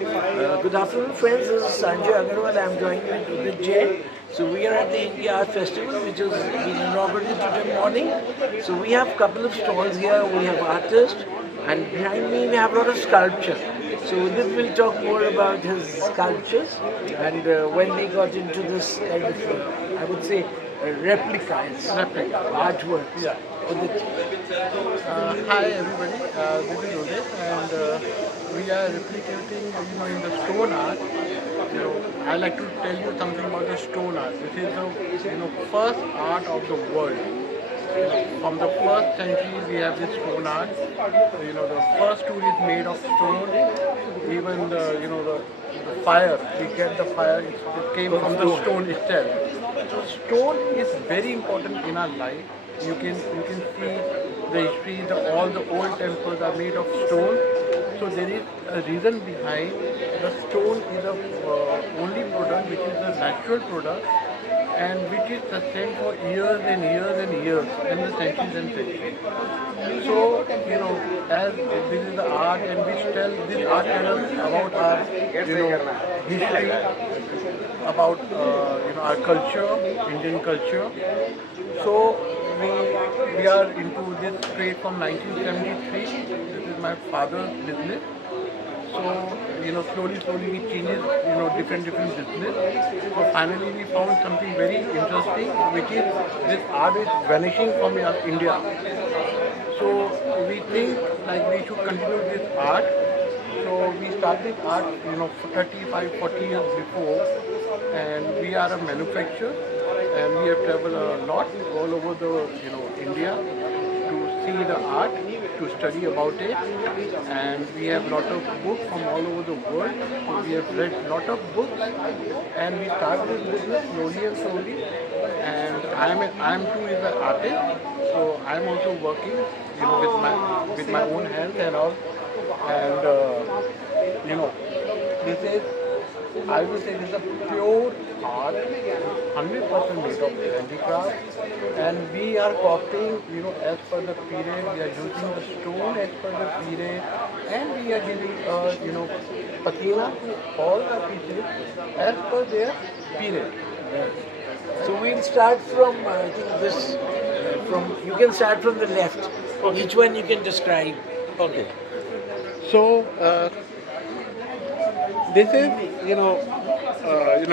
Good afternoon, friends. This is Sanjay Agarwal. I'm joined with Udit Jain. So we are at the India Art Festival, which has been inaugurated today morning. So we have a couple of stalls here. We have artists, and behind me we have a lot of sculpture. So Udit will talk more about his sculptures and when they got into this kind of, I would say, replica. It's artworks. Yeah. Udit. Hi everybody, this is Udit and we are replicating in the stone art. I like to tell you something about the stone art. This is the first art of the world. From the first century we have this stone art. The first tool is made of stone. Even the fire, we get the fire, it came from the stone itself. So stone is very important in our life. You can see the history, all the old temples are made of stone. So there is a reason behind the stone is the only product which is a natural product and which is sustained for years and years and years and the centuries and centuries. So, as this is the art and which tell this art tells us about our, history, about our culture, Indian culture. So we are into this trade from 1973. This is my father's business. So, slowly we changes, different business. So finally we found something very interesting, which is this art is vanishing from India. So we think like we should continue this art. So we started art, 35, 40 years before, and we are a manufacturer, and we have traveled a lot all over the, India to see the art, to study about it, and we have lot of books from all over the world. So we have read lot of books, and we started this business slowly and slowly. And I'm too is an artist, so I'm also working, with my own hands and all, and this is. I would say this is a pure art, 100% made of handicraft, and we are copying, as per the period. We are using the stone as per the period, and we are giving, patina to all the pieces as per their period. So we'll start from, I think this, you can start from the left. Okay. Each one you can describe. Okay. So this is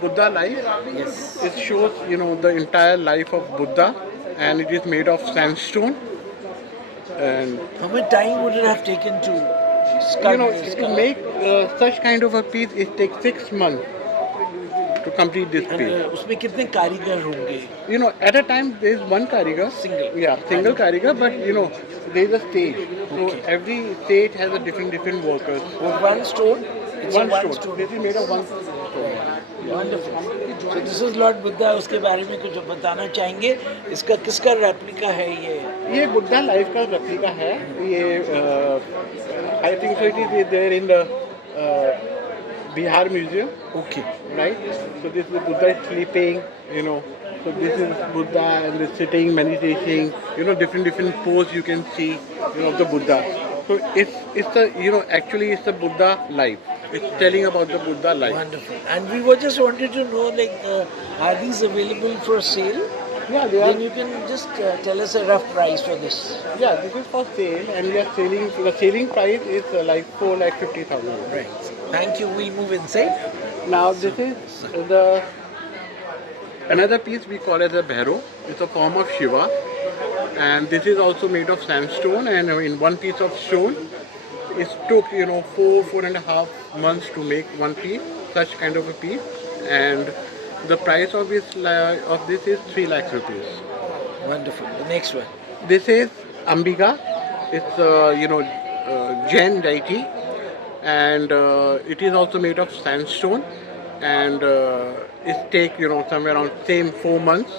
Buddha life. Yes. It shows the entire life of Buddha, and it is made of sandstone. And How much time would it have taken to sculpt this? to make such kind of a piece, it takes 6 months to complete this And piece. उसमें कितने कारीगर होंगे? At a time there is one karigar. Single. Yeah, single karigar, but there is a stage. So Okay. every stage has a different workers. With one stone? It's a One stone. This is made of one stone. Wonderful. So this is Lord Buddha. उसके बारे में कुछ बताना चाहेंगे? इसका किसका replica है ये? ये बुद्धा लाइफ का रेप्लिका है. ये I think so it is there in the Bihar Museum, Okay. right? So this is Buddha is sleeping, So this is Buddha and the sitting, meditating, different pose you can see, of the Buddha. So it's the actually it's the Buddha life. It's telling about the Buddha life. Wonderful. And we were just wanted to know, like, are these available for sale? Yeah, they are. Then you can just tell us a rough price for this. Yeah, this is for sale, and we are selling. The selling price is like 4,50,000. Right. Thank you. We'll move inside. Now this is the another piece we call as a bhairo. It's a form of Shiva, and this is also made of sandstone. And in one piece of stone, it took 4.5 months to make one piece, such kind of a piece, and the price of this is 3 lakhs rupees. Wonderful. The next one. This is Ambika. It's Jain deity, and it is also made of sandstone, and it take somewhere around same 4 months,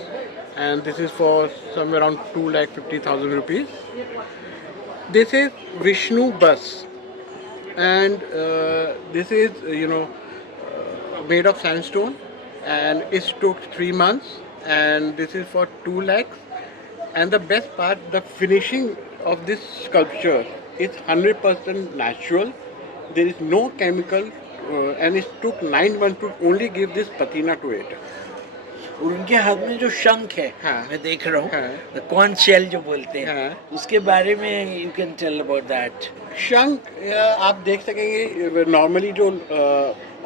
and this is for somewhere around 2,50,000 rupees. This is Vishnu Bus, and this is made of sandstone, and it took 3 months, and this is for 2 lakhs. And the best part, the finishing of this sculpture is 100% natural. There is no chemical and it took 9 months to only give this patina to it. और उनके हाथ में जो शंख है, हाँ। मैं देख रहा हूँ, हाँ। कॉर्न शेल जो बोलते हैं, हाँ। उसके बारे में you can tell about that. शंख आप देख सकेंगे नॉर्मली जो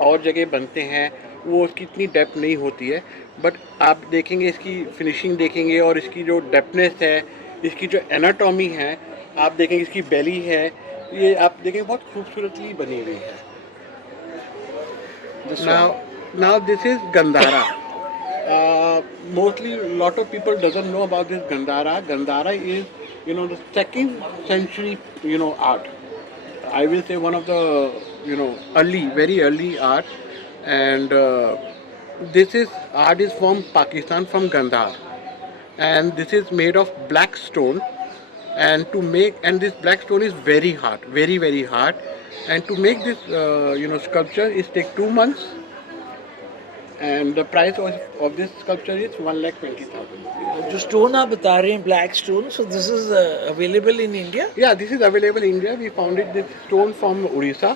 और जगह बनते हैं वो उसकी इतनी डेप्थ नहीं होती है, बट आप देखेंगे इसकी फिनिशिंग देखेंगे और इसकी जो डेप्थनेस है, इसकी जो एनाटॉमी है, आप देखेंगे इसकी बेली है, ये आप देखेंगे बहुत खूबसूरतली बनी हुई है। Now this is Gandhara. Mostly lot of people doesn't know about this Gandhara. Gandhara is, the 2nd century, art. I will say one of the, early, very early art. And this is art is from Pakistan, from Gandhar. And this is made of black stone. And this black stone is very hard, very, very hard. And to make this, sculpture, it takes 2 months. And the price of this sculpture is 1,20,000. जो stone आप बता रहे हैं, black stone, so this is available in India? Yeah, this is available in India. We found this stone from Orissa,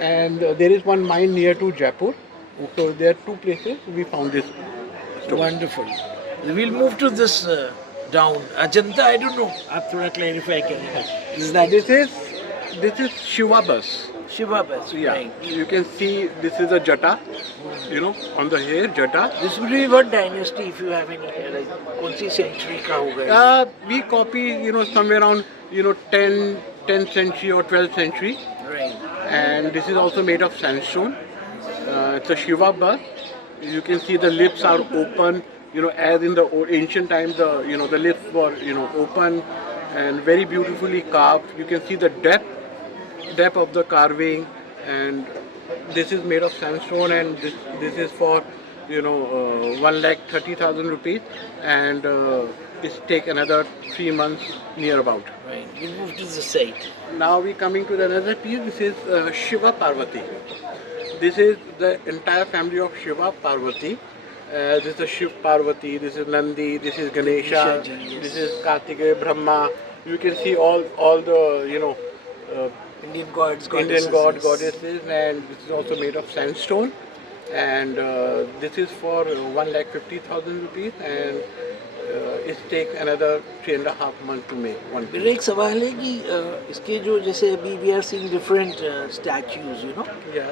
and there is one mine near to Jaipur. So there are 2 places we found this stone. Wonderful. We'll move to this down. Ajanta, I don't know. आप थोड़ा clarify करें. Is that This is Shiva bus. Shiva bus? Yeah, Right. you can see this is a jata, on the hair jata. This will be what dynasty, if you have any, like, कौन सी century का होगा? We copy, somewhere around, 10th century or 12th century. Right. And this is also made of sandstone. It's a Shiva bus. You can see the lips are open, as in the ancient times, the lips were, open and very beautifully carved. You can see the depth of the carving, and this is made of sandstone, and this is for 1,30,000 rupees, and it take another 3 months near about. Right. We move to the side. Now we coming to the another piece. This is Shiva Parvati. This is the entire family of Shiva Parvati. This is Shiv Parvati. This is Nandi. This is Ganesha. Ganesha, yes. This is Kartikeya, Brahma. You can see all the Indian gods, Indian goddesses. goddesses, and this is also made of sandstone. And this is for 1,50,000 rupees, and it takes another 3.5 months to make one मेरा piece. एक सवाल है कि इसके जो जैसे अभी we are seeing different statues, Yeah.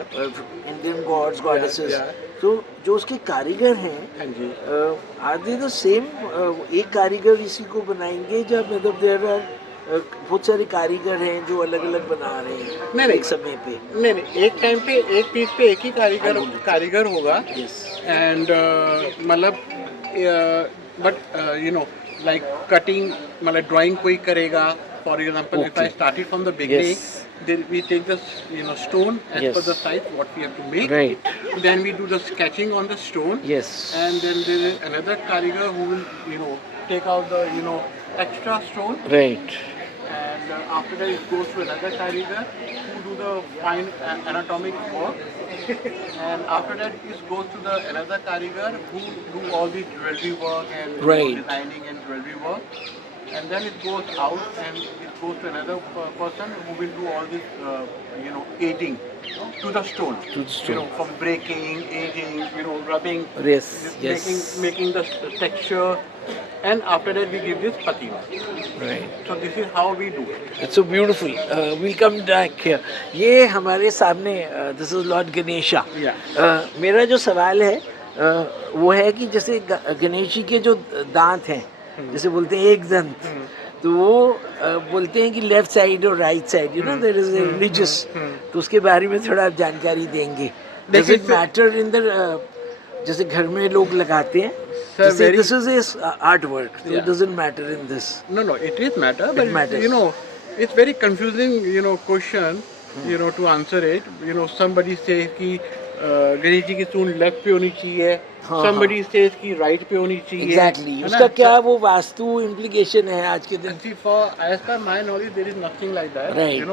Indian gods, goddesses. yeah. तो जो उसके कारीगर हैं, हाँ जी. are they the same? एक कारीगर इसी को बनाएंगे जब मतलब there are बहुत सारे कारीगर हैं जो अलग अलग बना रहे हैं नहीं। एक समय पे? नहीं, एक टाइम पे एक पीस पे एक ही कारीगर होगा. Yes. And मतलब but like cutting, मतलब drawing कोई करेगा. For example, if I started from the beginning, Yes. then we take the stone as Yes. per the size what we have to make. Right. Then we do the sketching on the stone. Yes. And then there is another kaarigar who will take out the extra stone. Right. And after that it goes to another kaarigar who do the fine anatomic work. And after that it goes to the another kaarigar who do all the jewelry work and Right. designing and jewelry work. And then it goes out and it goes to another person who will do all this, aging to the stone. To the stone. From breaking, aging, rubbing, Yes. Yes. making the texture. And after that we give this patina. Right. So this is how we do it. It's so beautiful. We'll come back here. ये हमारे सामने this is Lord Ganesha. Yeah. मेरा जो सवाल है वो है कि जैसे गणेश जी के जो दांत हैं, जैसे बोलते हैं एक दंत, तो वो बोलते हैं कि लेफ्ट साइड और right side, there is a religious, तो उसके बारे में थोड़ा आप जानकारी देंगे. Does it matter in the जैसे घर में लोग लगाते हैं, this is art work, so it doesn't matter in this. No, it is matter, but It matters. It's very confusing, question, to answer it. Somebody says कि गणेश जी की सूंड left पे होनी चाहिए, somebody says कि राइट पे होनी चाहिए. Exactly. उसका क्या वो वास्तु implication है आज के दिन? See, as per my knowledge, there is nothing like that. Right.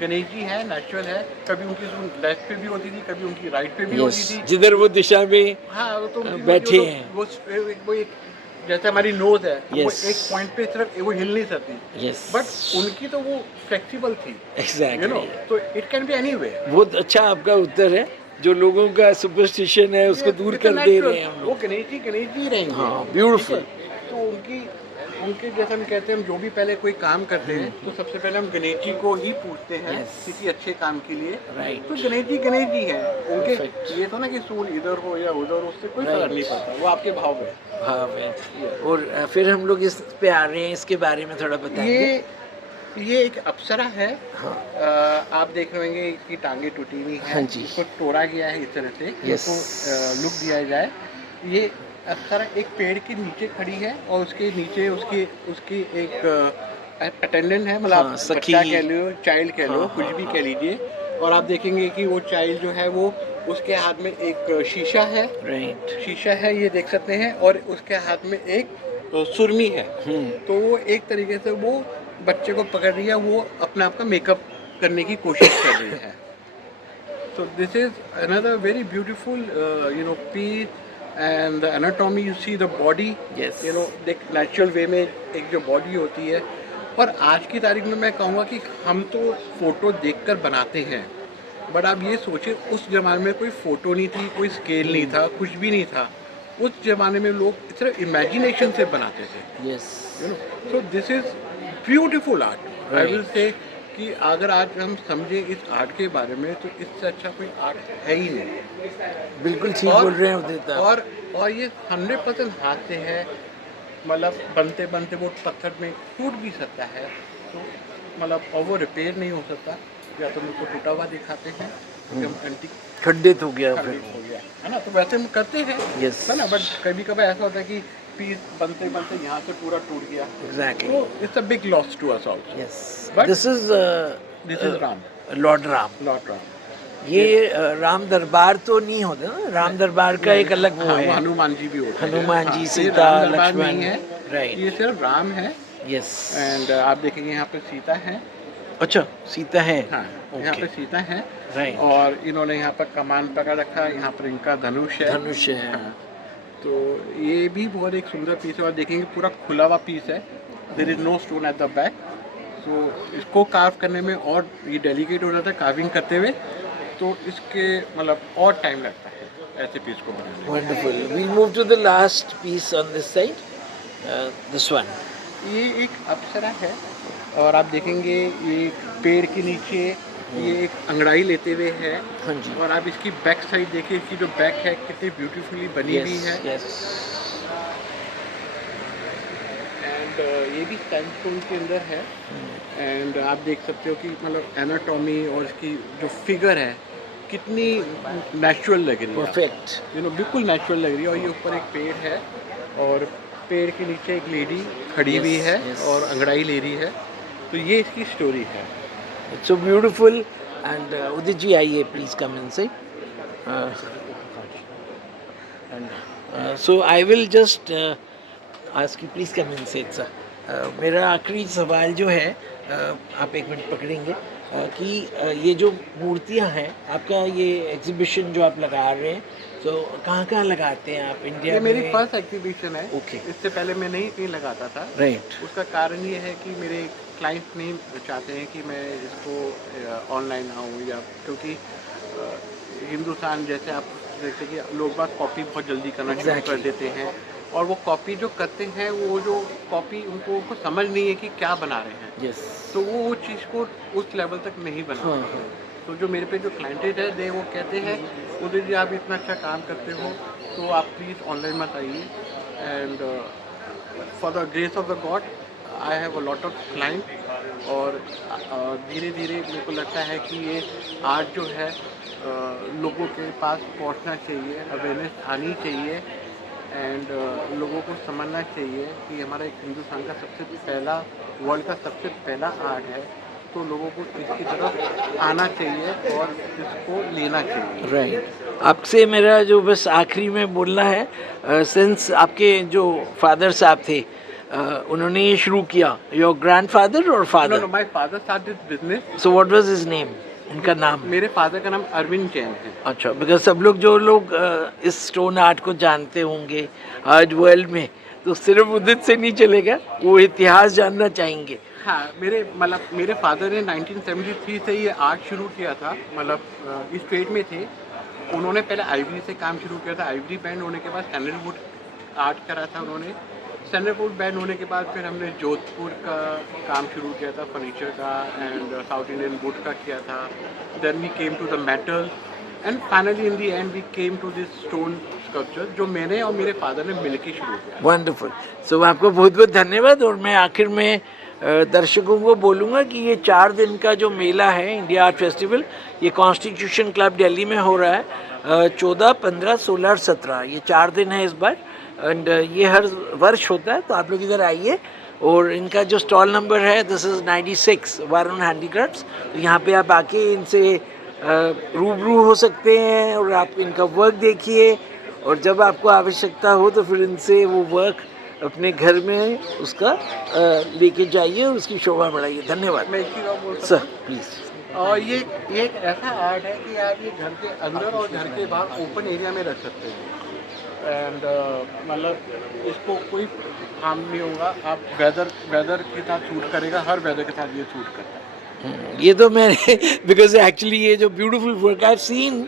Ganesh ji है, नेचुरल है. कभी उनकी सूंड लेफ्ट पे भी होती थी, कभी उनकी राइट पे भी होती थी. जिधर वो दिशा में हाँ, वो तो बैठे हैं. वो एक जैसे हमारी नोज है, वो Yes. एक पॉइंट पे सिर्फ वो हिल नहीं सकती. Yes. बट उनकी तो वो फ्लेक्सिबल थी. Exactly. तो इट कैन बी एनीवेयर. बहुत अच्छा आपका उत्तर है. जो लोगों का सुपरस्टिशन है उसको दूर कर दे रहे हैं हम वो लोग। गणेश जी रहेंगे। हाँ, beautiful. ठीक है? तो उनके जैसा हम कहते हैं, हम जो भी पहले कोई काम करते हैं तो सबसे पहले हम गणेश जी को ही पूछते हैं Yes. किसी अच्छे काम के लिए। Right. तो गणेश जी हैं उनके। Perfect. ये तो ना कि सूल इधर हो या उधर, उससे कोई Right. फर्क नहीं पड़ता, वो आपके भाव में। भाव है। और फिर हम लोग इस पे आ रहे हैं, इसके बारे में थोड़ा बताएंगे। ये एक अप्सरा है। हाँ। आप देख रहे होंगे कि टांगे टूटी हुई है। हाँ जी। इसको तोड़ा गया है इस तरह से, Yes. इसको लुक दिया जाए। ये अप्सरा एक पेड़ के नीचे खड़ी है और उसके नीचे उसकी एक अटेंडेंट है, मतलब हाँ, आप सखी। बच्चा कह लो, चाइल्ड कह लो, हाँ, कुछ हाँ, भी हाँ। कह लीजिए। और आप देखेंगे कि वो चाइल्ड जो है वो, उसके हाथ में एक शीशा है। राइट। शीशा है, ये देख सकते हैं, और उसके हाथ में एक सुरमी है। तो वो एक तरीके से वो बच्चे को पकड़ रही है, वो अपने आप का मेकअप करने की कोशिश कर रही है। So this is another very beautiful, piece, and the anatomy. You see the body. Yes. देख नेचुरल वे में एक जो बॉडी होती है। और आज की तारीख में मैं कहूँगा कि हम तो फोटो देखकर बनाते हैं, बट आप ये सोचिए उस जमाने में कोई फोटो नहीं थी, कोई स्केल नहीं था, कुछ भी नहीं था। उस जमाने में लोग सिर्फ इमेजिनेशन से बनाते थे। Yes. So this is beautiful art. I will say कि अगर आज हम समझे इस आर्ट के बारे में, तो इससे अच्छा कोई आर्ट है ही नहीं। बिल्कुल ठीक बोल रहे हैं उदित आप। और ये 100% हाथ से है, मतलब बनते बनते वो पत्थर में टूट भी सकता है, तो मतलब और वो रिपेयर नहीं हो सकता, या तो मुझको टूटा हुआ दिखाते हैं, क्योंकि हम एंटीक खंडित हो गया फिर। हो गया है ना, तो वैसे हम करते हैं। Yes. है ना, बट कभी कभी ऐसा होता है कि पीस बनते बनते यहाँ से पूरा टूट गया। एग्जैक्टली। तो it's a big loss to us also. Yes. But- this is Ram, Lord Ram. Lord Ram. ये राम दरबार तो नहीं होता ना, राम दरबार का एक अलग वो हाँ, है। वो हनुमान जी भी होते हैं। हनुमान जी, हाँ, ये सीता, राम दरबार लक्ष्मण। नहीं है, राइट। ये सिर्फ राम है। यस। एंड आप देखेंगे यहाँ पे सीता है। अच्छा, सीता है। हाँ, यहाँ पे ओके। सीता है। राइट। और इन्होंने यहाँ पर कमान पकड़ रखा है, यहाँ पर इनका धनुष है। धनुष है। हाँ, तो ये भी बहुत एक सुंदर पीस है। और देखेंगे पूरा खुला हुआ पीस है, there is no stone at the back. तो इसको कार्व करने में और ये डेलिकेट हो जाता है कार्विंग करते हुए, तो इसके मतलब और टाइम लगता है ऐसे पीस को बनाने में। Wonderful. We'll move to the last piece on this side, this one. ये एक अप्सरा है, और आप देखेंगे ये पेड़ के नीचे ये एक अंगड़ाई लेते हुए है। हाँ जी। और आप इसकी बैक साइड देखिए, इसकी जो बैक है कितनी ब्यूटीफुली बनी हुई है। यस। एंड ये भी सैंडस्टोन के अंदर है। एंड आप देख सकते हो कि मतलब एनाटॉमी और इसकी जो फिगर है कितनी नेचुरल लग रही है। परफेक्ट। बिल्कुल नेचुरल लग रही है। और ये ऊपर एक पेड़ है, और पेड़ के नीचे एक लेडी खड़ी हुई है yes. और अंगड़ाई ले रही है। तो ये इसकी स्टोरी है। It's so beautiful. And Udit ji, आइए please come inside. So I will just ask you, please come inside, sir. मेरा आखिरी सवाल जो है, आप एक मिनट पकड़ेंगे, कि ये जो मूर्तियाँ हैं आपका, ये एग्जीबिशन जो आप लगा रहे हैं, तो कहाँ कहाँ लगाते हैं आप इंडिया ये में? मेरी फर्स्ट एग्जीबिशन है। Okay. इससे पहले मैं नहीं कहीं लगाता था। राइट। उसका कारण ये है कि मेरे क्लाइंट नहीं चाहते हैं कि मैं इसको ऑनलाइन आऊँ, या क्योंकि हिंदुस्तान जैसे आप देखते हैं कि लोग बात कॉपी बहुत जल्दी करना शुरू कर Exactly. देते हैं, और वो कॉपी जो करते हैं, वो जो कॉपी उनको समझ नहीं है कि क्या बना रहे हैं। यस। तो वो चीज़ को उस लेवल तक नहीं बना हाँ, पाते। हाँ। तो जो मेरे पे जो क्लाइंटेज है दे वो कहते हैं, उदय जी आप इतना अच्छा काम करते हो, तो आप प्लीज़ ऑनलाइन मत आइए। And for the grace of the God I have a lot of client. और धीरे धीरे मेरे को लगता है कि ये आर्ट जो है लोगों के पास पहुंचना चाहिए, अवेयरनेस आनी चाहिए। एंड लोगों को समझना चाहिए कि हमारा एक हिंदुस्तान का सबसे पहला, वर्ल्ड का सबसे पहला आर्ट है, तो लोगों को इसकी तरफ आना चाहिए और इसको लेना चाहिए। राइट। आपसे मेरा जो बस आखिरी में बोलना है, सिंस आपके जो फादर साहब थे, उन्होंने ये शुरू किया, योर ग्रैंडफादर और father? No, my father started business. So what was his name? इनका नाम? मेरे फादर का नाम अरविंद जैन है। अच्छा, बिकॉज सब लोग जो लोग इस स्टोन आर्ट को जानते होंगे आज वर्ल्ड में, तो सिर्फ उदित से नहीं चलेगा, वो इतिहास जानना चाहेंगे। हाँ, मेरे फादर ने 1973 से ये आर्ट शुरू किया था, मतलब इस ट्रेड में थे। उन्होंने पहले आइवरी से काम शुरू किया था, आइवरी बैंड होने के बाद सैंडलवुड आर्ट करा था उन्होंने, सैंडलवुड बैंड होने के बाद फिर हमने जोधपुर का काम शुरू किया था फर्नीचर का, एंड साउथ इंडियन वुड का किया था, then we came to the metal, and finally in the end we came to this stone sculpture जो मैंने और मेरे फादर ने मिलकर शुरू किया। वंडरफुल। सो आपको बहुत बहुत धन्यवाद। और मैं आखिर में दर्शकों को बोलूँगा कि ये 4 दिन का जो मेला है इंडिया आर्ट फेस्टिवल, ये कॉन्स्टिट्यूशन क्लब दिल्ली में हो रहा है 14, 15, 16 और 17, ये 4 दिन है इस बार। एंड ये हर वर्ष होता है, तो आप लोग इधर आइए। और इनका जो स्टॉल नंबर है दिस इज़ 96 वरुण हैंडीक्राफ्ट्स। तो यहाँ पे आप आके इनसे रूबरू हो सकते हैं और आप इनका वर्क देखिए, और जब आपको आवश्यकता हो तो फिर इनसे वो वर्क अपने घर में उसका लेके जाइए और उसकी शोभा बढ़ाइए। धन्यवाद। मैं एक चीज़ और बोल सर प्लीज़। और ये एक ऐसा आर्ट है कि आप ये घर के अंदर और घर के बाहर ओपन एरिया में रख सकते हैं, एंड मतलब इसको कोई हार्म नहीं होगा। आप वेदर के साथ सूट करेगा, हर वेदर के साथ ये सूट करता है। ये तो मैंने बिकॉज एक्चुअली ये जो ब्यूटीफुल वर्क आई सीन,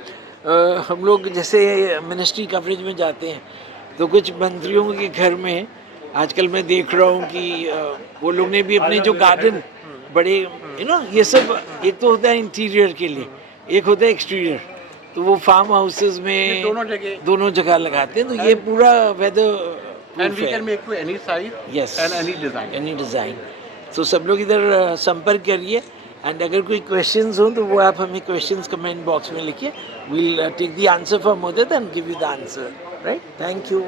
हम लोग जैसे मिनिस्ट्री कवरेज में जाते हैं तो कुछ मंत्रियों के घर में आजकल मैं देख रहा हूँ कि वो लोग ने भी अपने जो गार्डन बड़े ये सब, एक तो होता है इंटीरियर के लिए, एक होता है एक्सटीरियर, तो वो फार्म हाउसेस में दोनों जगह लगाते हैं। तो ये पूरा weather and we can make to any size yes and any design. तो सब लोग इधर संपर्क करिए। एंड अगर कोई क्वेश्चंस हो तो वो आप हमें क्वेश्चंस कमेंट बॉक्स में लिखिए, we'll take the answer for मोदत and give you the answer, right? Thank you.